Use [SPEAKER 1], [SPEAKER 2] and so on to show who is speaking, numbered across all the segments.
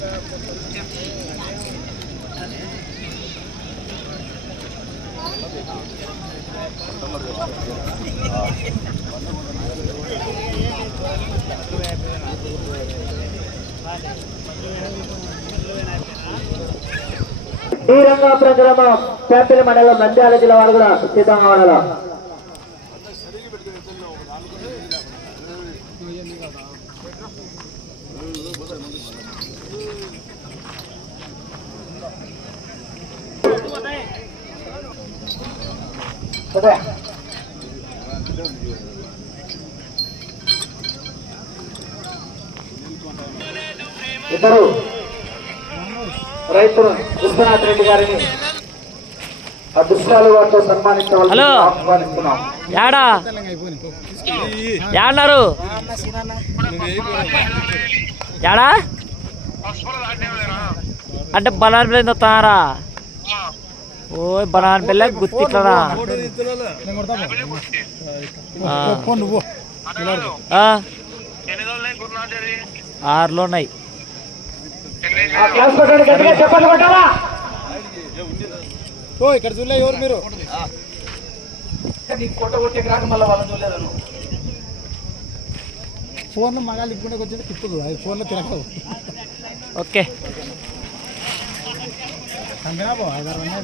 [SPEAKER 1] ఈ రంగాపురం గ్రామం పేపల్లి మండలం నంద్యాల జిల్లా వారు కూడా సిద్ధంగా ఉండాలి ఓకే. ఇద్దరు రైతులు విశ్వనాథ్ రెడ్డి గారిని అదృష్టాలు వారితో సన్మానించవలసి
[SPEAKER 2] హలో.
[SPEAKER 1] ఆహ్వానిస్తున్నాం.
[SPEAKER 2] యాడా? యాడన్నారు? యాడా? అంటే వస్తున్నారా ఓ బనాన్ పిల్ల గుర్తిట్లనా ఆరులో ఉన్నాయి.
[SPEAKER 3] ఇక్కడ చూడలే ఎవరు మీరు? ఫోన్లో మగాళ్ళు ఇప్పుడే వచ్చింది తిప్పదు ఫోన్లో తిరగదు
[SPEAKER 2] ఓకే.
[SPEAKER 3] ఐదారు ఉన్నాయి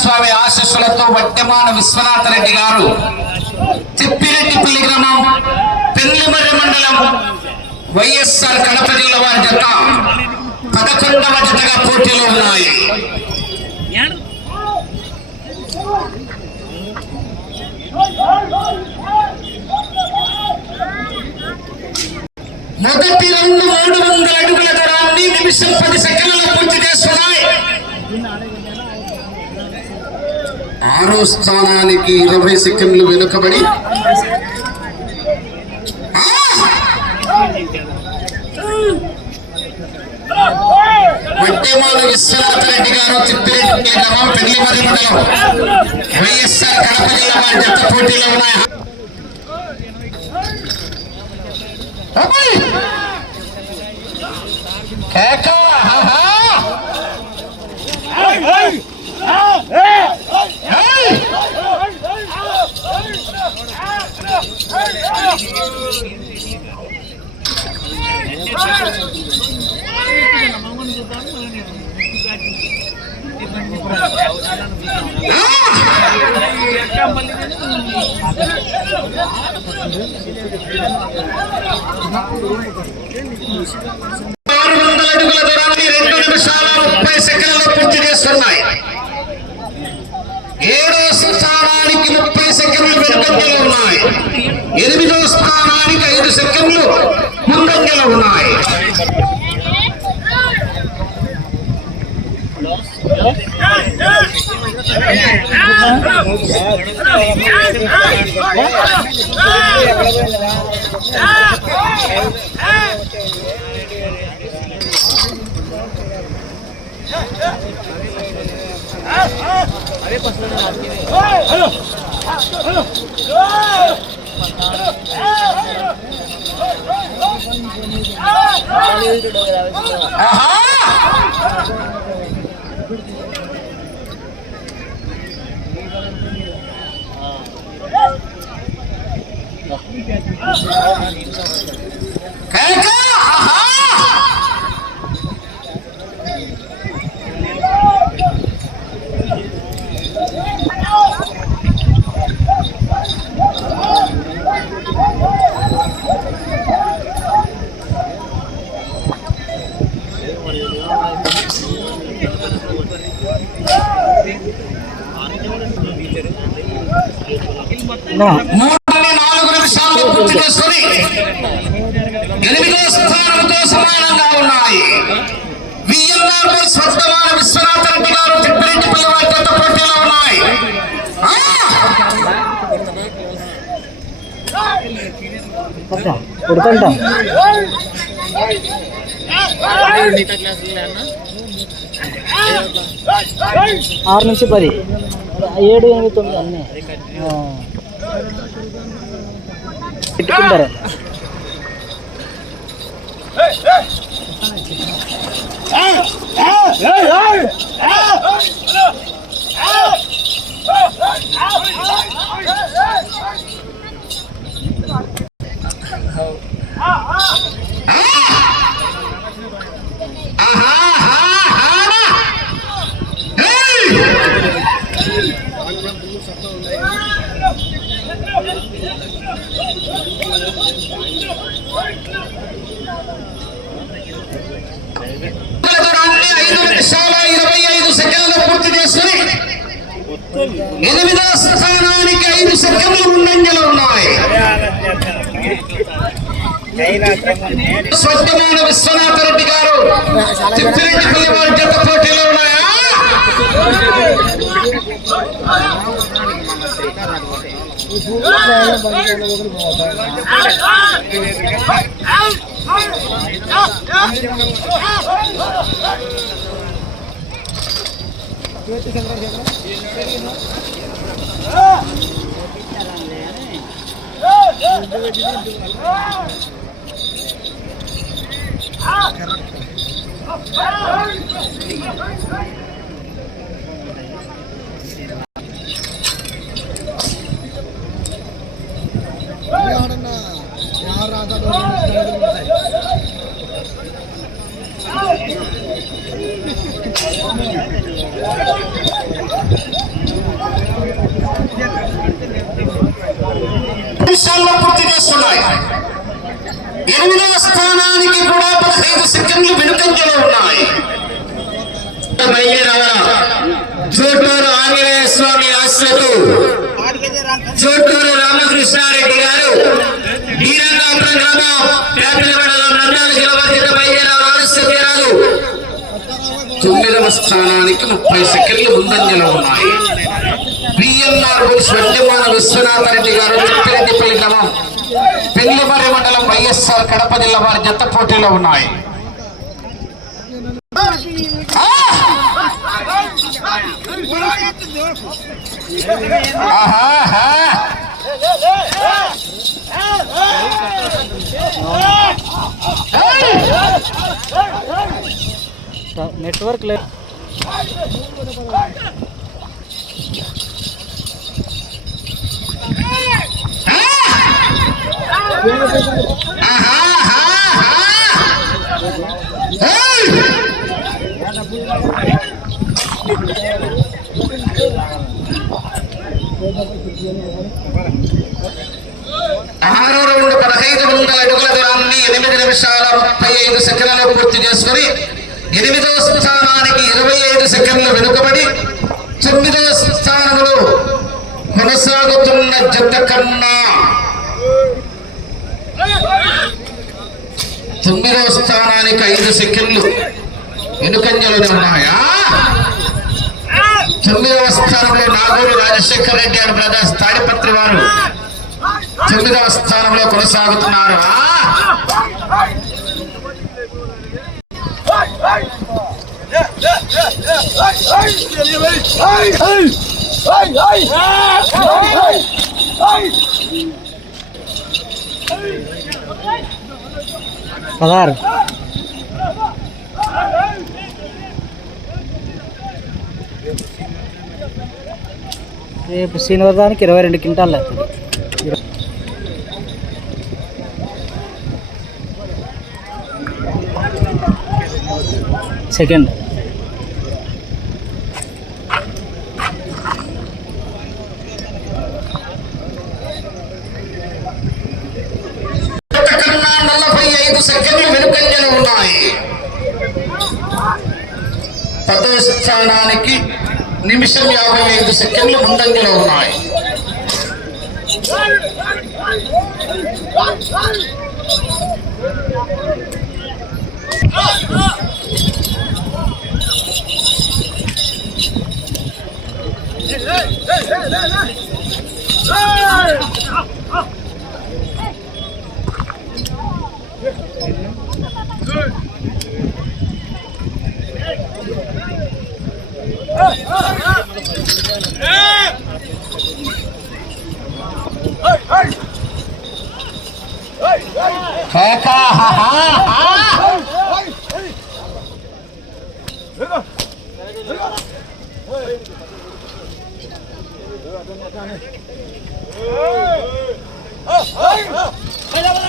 [SPEAKER 4] స్వామి ఆశీస్సులతో వడ్డెమాన విశ్వనాథ రెడ్డి గారు తిప్పిరెడ్డిపల్లి గ్రామం పెళ్ళిమర్రి మండలం వైఎస్ఆర్ కడప జిల్లా వారి జత పదకొండవ జతగా పోటీలో ఉన్నాయి. మొదటి రెండు మూడు వందల అడుగుల దూరాన్ని నిమిషం పది సెకండ్లలో పూర్తి చేస్తున్నాయి ఆరో స్థానానికి ఇరవై సెకండ్లు వెనుకబడి ఆ! విశ్వనాథ్ రెడ్డి గారు తిప్పిరెడ్డి గ్రామం పెళ్ళిమరి మండలం వైఎస్ఆర్ కడప జిల్లా వారి జత పోటీలో ఉన్నాయి అబ్బాయి! కేక! ఆహా! ఏయ్! Ini kan ఉన్నాయి ఆహా! కేక! ఆహా!
[SPEAKER 1] కొడుతుంటాం ఆరు నుంచి పది. ఏడు ఎనిమిది తొమ్మిది అన్నీ. ఆ. పెట్టుకుంటారు
[SPEAKER 4] ఆహా, ఆహా, ఆహా. ఏయ్! దూరాన్ని ఐదు నిమిషాల ఇరవై ఐదు సెకండ్లు పూర్తి చేసుకుని ఎనిమిదో స్థానానికి ఐదు సెకండ్లు ముందంజలో ఉన్నాయి. స్వచ్ఛమైన విశ్వనాథ రెడ్డి గారు చిత్తిరెడ్డిపల్లి వారి జత పోటీలో ఉన్నాయా? నిమిషాల్లో పూర్తి చేస్తున్నాయి. ఎనిమిదవ స్థానానికి కూడా పదహైదు సెకండ్లు వెనుకంజలో ఉన్నాయి. బయలుదేరాలా చోటూరు ఆంజనేయ స్వామి ఆశ్రతు. చోటూరు రామకృష్ణారెడ్డి గారు. వీరంగాపురం గ్రామం పేపల మండలం నంద్యాల జిల్లా బాధ్యత బయలుదేరాలి తొమ్మిదవ స్థానానికి ముప్పై సెకండ్లు ముందంజలో ఉన్నాయి. బిఎన్ఆర్ స్వర్గమాన విశ్వనాథ రెడ్డి గారు తిప్పిరెడ్డిపల్లి గ్రామం. పెళ్ళిమర్రి మండలం వైఎస్ఆర్ కడప జిల్లా వారి జత పోటీలో ఉన్నాయి ఆ! ఆహాహా!
[SPEAKER 1] నెట్వర్క్ లేదు
[SPEAKER 4] ఆరు రెండు పదహైదు వందల అడుగుల దూరాన్ని ఎనిమిది నిమిషాల ముప్పై ఐదు సెకండ్లలో పూర్తి చేసుకుని ఎనిమిదవ స్థానానికి ఇరవై ఐదు సెకండ్లు వెనుకబడి తొమ్మిదవ స్థానంలో కొనసాగుతున్న జత కన్నా తొమ్మిదవ స్థానానికి ఐదు సెకండ్లు. వెనుకంజలోనే ఉన్నాయా తొమ్మిదవ స్థానంలో నాగూరు రాజశేఖర రెడ్డి అని బ్రదర్స్ తాడిపత్రి వారు తొమ్మిదవ స్థానంలో కొనసాగుతున్నారు. ఆ!
[SPEAKER 1] పదహారు. రేపు శనివారానికి ఇరవై రెండు క్వింటాలు అవుతుంది సెకండ్
[SPEAKER 4] కన్నా నలభై ఐదు సెకండ్లు వెనుకంజలు ఉన్నాయి పదో స్థానానికి నిమిషం యాభై ఐదు సెకండ్లు ముందంజలో ఉన్నాయి కేక హా, హా, హా.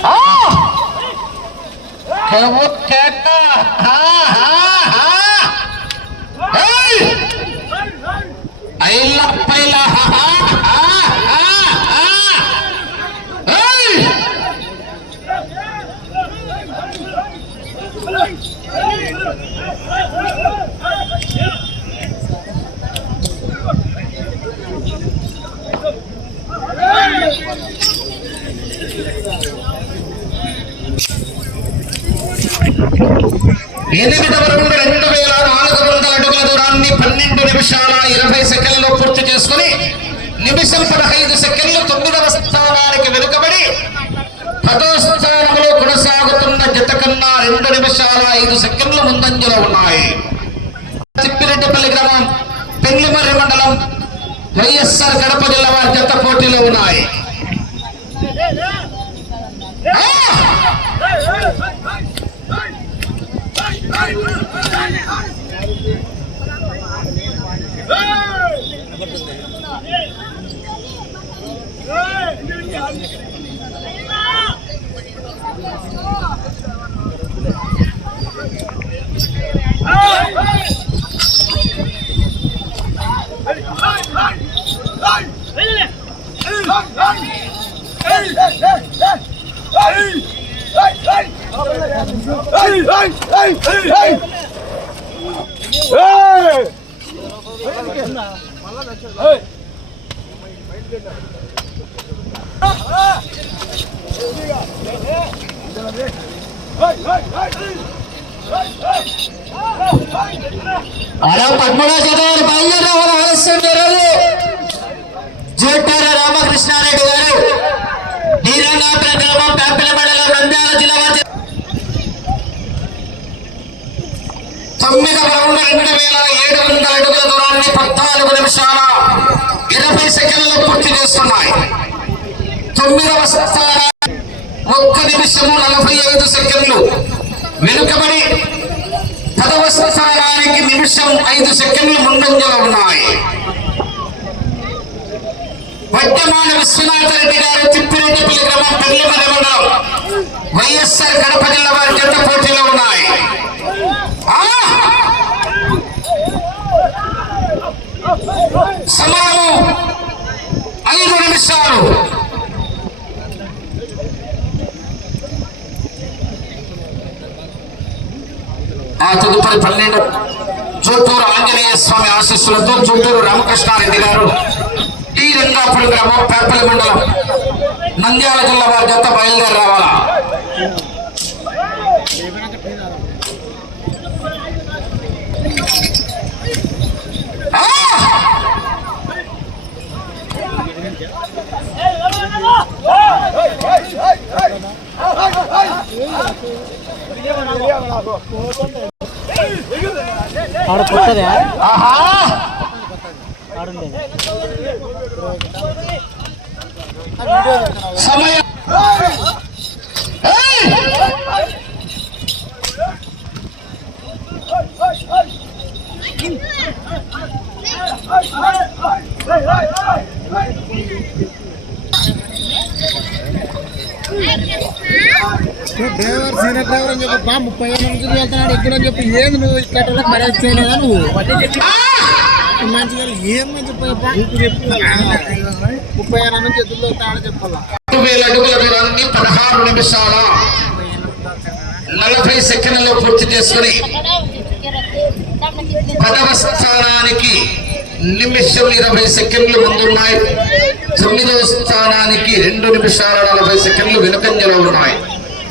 [SPEAKER 4] ఆ! కేవు కేక హా, హా, హా. ఏయ్! ఐల పైల హా, హా, హా, హా. ఏయ్! ఎనిమిది వరకు రెండు వేల నాలుగు వందల అడుగుల దూరాన్ని పన్నెండు నిమిషాల ఇరవై సెకండ్లు పూర్తి చేసుకుని నిమిషం పదహైదు సెకండ్లు తొమ్మిదవ స్థానానికి వెనుకబడి పదో స్థానంలో కొనసాగుతున్న జత కన్నా రెండు నిమిషాల ఐదు సెకండ్లు ముందంజలో ఉన్నాయి. తిప్పిరెడ్డిపల్లి గ్రామం పెళ్ళిమర్రి మండలం వైఎస్ఆర్ కడప జిల్లా వారి జత పోటీలో ఉన్నాయి. Run, run! అలా పద్మూడో జతవారు బయలుదేరే వాళ్ళ ఆలస్యం జరగదు జోటార రామకృష్ణారెడ్డి గారు నీరంగాపురం గ్రామం కాపిల మండలం నంద్యాల జిల్లా తొమ్మిది రౌండ్ రెండు వేల ఏడు వందల అడుగుల దూరాన్ని పద్నాలుగు నిమిషాల ఇరవై సెకండ్లు పూర్తి చేస్తున్నాయి. తొమ్మిదవ స్థానం ఒక్క నిమిషము నలభై ఐదు సెకండ్లు. వెనుకబడి పదవ స్థానానికి నిమిషం ఐదు సెకండ్లు ముందంజలో ఉన్నాయి. వర్ధమాన విశ్వనాథ రెడ్డి గారు తిప్పిరెడ్డిపల్లి గ్రామం పెళ్ళి మండలం. వైఎస్ఆర్ కడప జిల్లా వారి జత పోటీలో ఉన్నాయి. ఆ! ఐదు నిమిషాలు. ఆ తదుపరి పన్నెండు. చుట్టూరు ఆంజనేయ స్వామి ఆశీస్సులతో చుట్టూరు రామకృష్ణారెడ్డి గారు టీ రంగాపురం గ్రామం పేపల్లి మండలం. నంద్యాల జిల్లా వారి జత బయలుదేరి రావాలా?
[SPEAKER 2] ఆడ కొత్తదే
[SPEAKER 4] ఆహా
[SPEAKER 2] ఆడుండేది
[SPEAKER 4] సమయం
[SPEAKER 3] డ్రైవర్ సీనియర్ డ్రైవర్ అని చెప్పి. బా ముప్పై వెళ్తున్నాడు అని చెప్పి. ఏది నువ్వు? ఇక్కడ మర్యాద చేయలేదా నువ్వు?
[SPEAKER 4] పదహారు నిమిషాల నలభై సెకండ్లలో పూర్తి చేసుకుని పదవ స్థానానికి నిమిషం ఇరవై సెకండ్లు ముందున్నాయి. తొమ్మిదవ స్థానానికి రెండు నిమిషాల నలభై సెకండ్లు వెనుకంజలో ఉన్నాయి.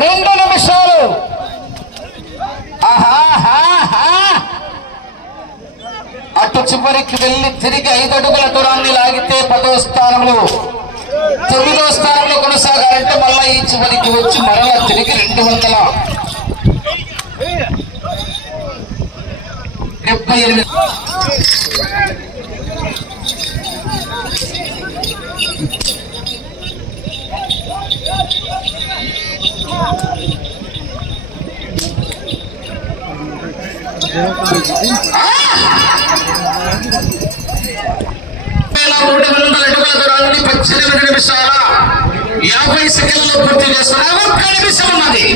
[SPEAKER 4] రెండు నిమిషాలు. అటు చివరికి వెళ్ళి తిరిగి ఐదు అడుగుల దూరాన్ని లాగితే పదో స్థానంలో తొమ్మిదో స్థానంలో కొనసాగాలంటే మళ్ళా ఈ చివరికి వచ్చి మరలా తిరిగి రెండు వందల డెబ్బై ఎనిమిది Ah! నూట వందల అడుగుల దూరాన్ని పద్దెనిమిది నిమిషాల యాభై సెకండ్లు పూర్తి చేస్తున్నాము కనిపిస్తూ ఉన్నది.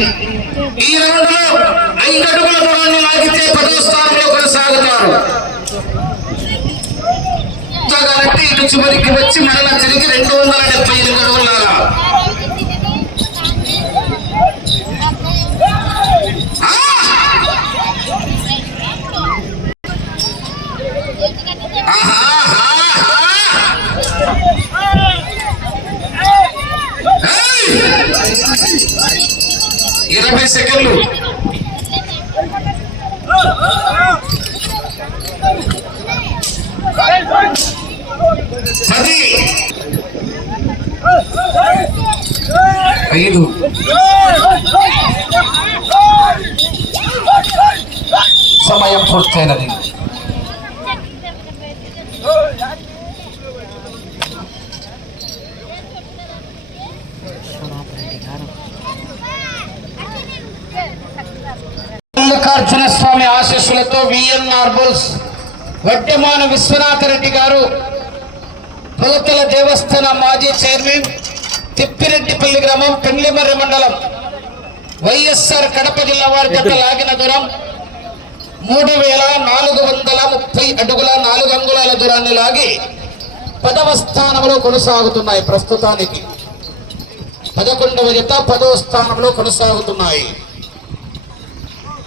[SPEAKER 4] ఈ రౌండ్లో ఐదు అడుగుల దూరాన్ని లాగితే పదో స్థానంలో కొనసాగుతారు. ఇటు చివరికి వచ్చి మరలా తిరిగి రెండు వందల డెబ్బై ఎనిమిది అడుగులాగా యాభై సెకండ్లు. పది. ఐదు. సమయం పూర్తయినది. మల్లికార్జున స్వామి ఆశీస్సులతో విఎన్ మార్బుల్స్ వడ్డమాన విశ్వనాథ రెడ్డి గారు పులతల దేవస్థాన మాజీ చైర్మన్ తిప్పిరెడ్డిపల్లి గ్రామం పెండ్లిమర్రి మండలం వైఎస్ఆర్ కడప జిల్లా వారి గత లాగిన దూరం మూడు వేల నాలుగు వందల ముప్పై అడుగుల నాలుగు అంగుళాల దూరాన్ని లాగి పదవ స్థానంలో కొనసాగుతున్నాయి ప్రస్తుతానికి. పదకొండవ జత పదవ స్థానంలో కొనసాగుతున్నాయి.